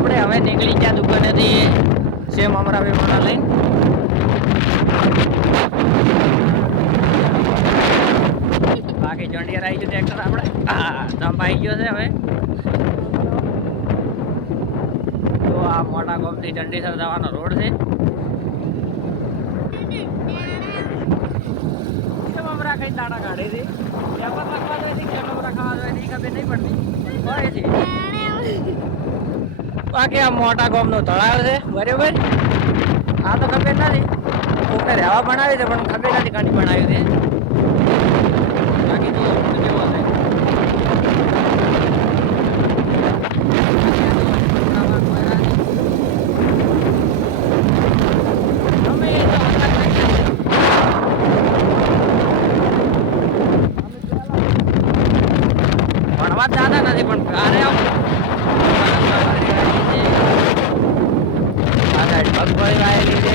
આપણે હવે નીકળી ગયા દુકાનેથી સેમ અમરા વિમાના લઈને. બાકી જોન્ડિયર આવી ગયું ટ્રેક્ટર આપણે. હા જમ્પ આવી ગયો છે હવે. તો આ મોટા ગોમથી ચંડીસર જવાનો રોડ છે. અમરા કઈ દાડા કાઢે છે પેપર લખવા જોઈએ કે અમરા ખાવા જોઈએ ખબર નહીં પડતી હોય છે. બાકી આ મોટા ગોમનો તળાવ છે બરાબર. આ તો ખબર નથી કોઈને રહેવા બનાવી છે પણ ખબર નથી કાઢી બનાવ્યું છે. બાકી તો કેવો છે ભણવા દાદા નથી પણ કારે આવું ભગવાન આવેલી છે.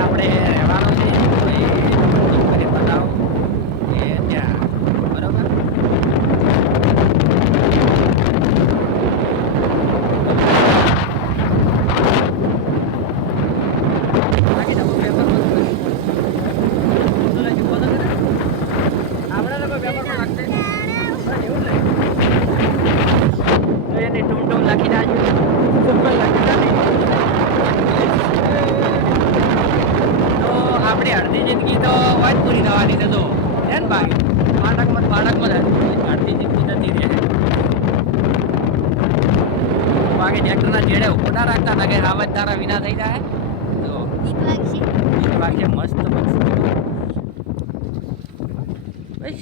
આપણે રહેવાનું છે બતાવો એ ત્યાં બરોબર. આપણી અડધી જિંદગી તો વાત પૂરી થવાની છે તો છે ને બાકી બાળકમાં અડધી જિંદગી જતી રહે. બાકી ટ્રેક્ટરના જેડે ઉભા રાખતા હતા કે આવાજ તારા વિના થઈ જાય તો એક વાગશે મસ્ત બસ.